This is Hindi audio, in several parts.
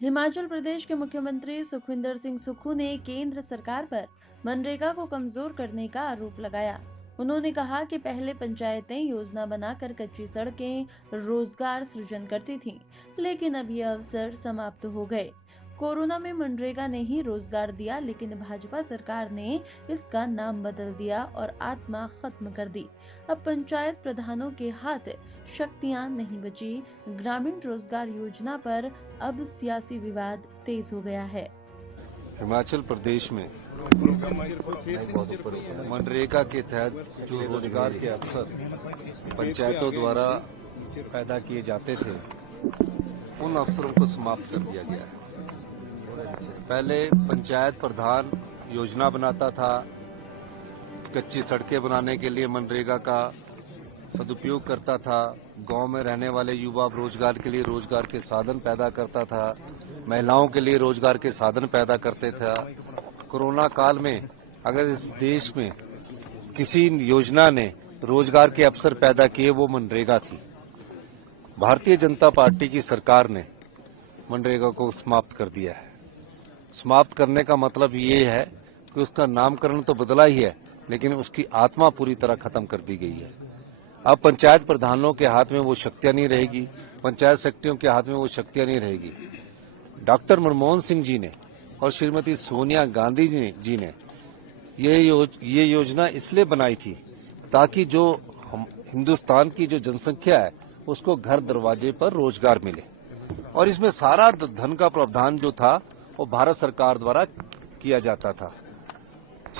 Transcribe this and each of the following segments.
हिमाचल प्रदेश के मुख्यमंत्री सुखविंदर सिंह सुक्खू ने केंद्र सरकार पर मनरेगा को कमजोर करने का आरोप लगाया। उन्होंने कहा कि पहले पंचायतें योजना बनाकर कच्ची सड़कें, रोजगार सृजन करती थीं, लेकिन अब ये अवसर समाप्त हो गए। कोरोना में मनरेगा ने ही रोजगार दिया, लेकिन भाजपा सरकार ने इसका नाम बदल दिया और आत्मा खत्म कर दी। अब पंचायत प्रधानों के हाथ शक्तियां नहीं बची। ग्रामीण रोजगार योजना पर अब सियासी विवाद तेज हो गया है। हिमाचल प्रदेश में मनरेगा के तहत जो रोजगार के अवसर पंचायतों द्वारा पैदा किए जाते थे, उन अवसरों को समाप्त कर दिया गया है। पहले पंचायत प्रधान योजना बनाता था, कच्ची सड़कें बनाने के लिए मनरेगा का सदुपयोग करता था, गांव में रहने वाले युवा रोजगार के लिए रोजगार के साधन पैदा करता था, महिलाओं के लिए रोजगार के साधन पैदा करते थे। कोरोना काल में अगर इस देश में किसी योजना ने रोजगार के अवसर पैदा किए, वो मनरेगा थी। भारतीय जनता पार्टी की सरकार ने मनरेगा को समाप्त कर दिया है। समाप्त करने का मतलब ये है कि उसका नामकरण तो बदला ही है, लेकिन उसकी आत्मा पूरी तरह खत्म कर दी गई है। अब पंचायत प्रधानों के हाथ में वो शक्तियां नहीं रहेगी, पंचायत सेक्रेटरियों के हाथ में वो शक्तियां नहीं रहेगी। डॉक्टर मनमोहन सिंह जी ने और श्रीमती सोनिया गांधी जी ने ये योजना इसलिए बनाई थी ताकि जो हिंदुस्तान की जो जनसंख्या है उसको घर दरवाजे पर रोजगार मिले, और इसमें सारा धन का प्रावधान जो था वो भारत सरकार द्वारा किया जाता था।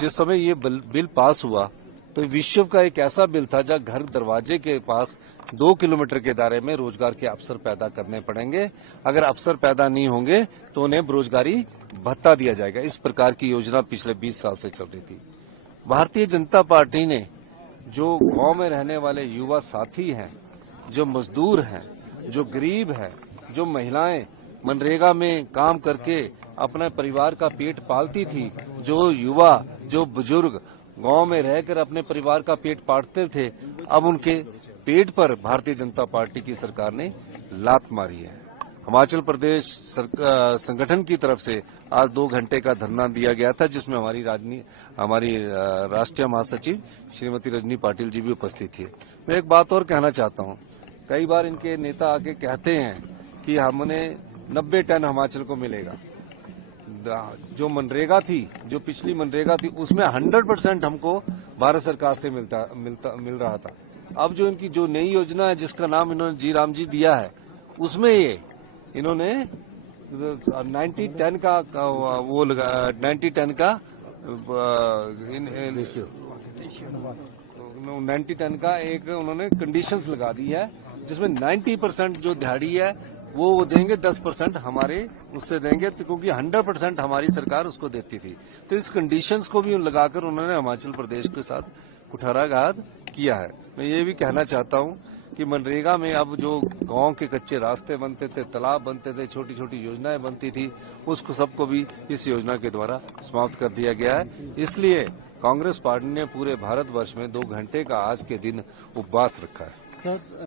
जिस समय ये बिल पास हुआ तो विश्व का एक ऐसा बिल था जहां घर दरवाजे के पास 2 किलोमीटर के दायरे में रोजगार के अवसर पैदा करने पड़ेंगे। अगर अवसर पैदा नहीं होंगे तो उन्हें बेरोजगारी भत्ता दिया जाएगा। इस प्रकार की योजना पिछले 20 साल से चल रही थी। भारतीय जनता पार्टी ने जो गांव में रहने वाले युवा साथी हैं, जो मजदूर हैं, जो गरीब हैं, जो महिलाएं मनरेगा में काम करके अपने परिवार का पेट पालती थी, जो युवा, जो बुजुर्ग गांव में रहकर अपने परिवार का पेट पालते थे, अब उनके पेट पर भारतीय जनता पार्टी की सरकार ने लात मारी है। हिमाचल प्रदेश संगठन की तरफ से आज 2 घंटे का धरना दिया गया था, जिसमें हमारी राष्ट्रीय महासचिव श्रीमती रजनी पाटिल जी भी उपस्थित थी। मैं एक बात और कहना चाहता हूं, कई बार इनके नेता आके कहते हैं कि हमने 90 टन हिमाचल को मिलेगा। जो मनरेगा थी, जो पिछली मनरेगा थी, उसमें 100% हमको भारत सरकार से मिल रहा था। अब जो इनकी जो नई योजना है, जिसका नाम इन्होंने जी राम जी दिया है, उसमें इन्होंने 90 टन का वो लगा, 90 टन का 90 टन का एक उन्होंने कंडीशंस लगा दी है, जिसमें 90% जो दिहाड़ी है वो देंगे, 10% हमारे उससे देंगे, तो क्योंकि 100% हमारी सरकार उसको देती थी। तो इस कंडीशंस को भी लगाकर उन्होंने हिमाचल प्रदेश के साथ कुठाराघात किया है। मैं ये भी कहना चाहता हूं कि मनरेगा में अब जो गांव के कच्चे रास्ते बनते थे, तालाब बनते थे, छोटी छोटी योजनाएं बनती थी, उसको सबको भी इस योजना के द्वारा समाप्त कर दिया गया है। इसलिए कांग्रेस पार्टी ने पूरे भारतवर्ष में 2 घंटे का आज के दिन उपवास रखा है।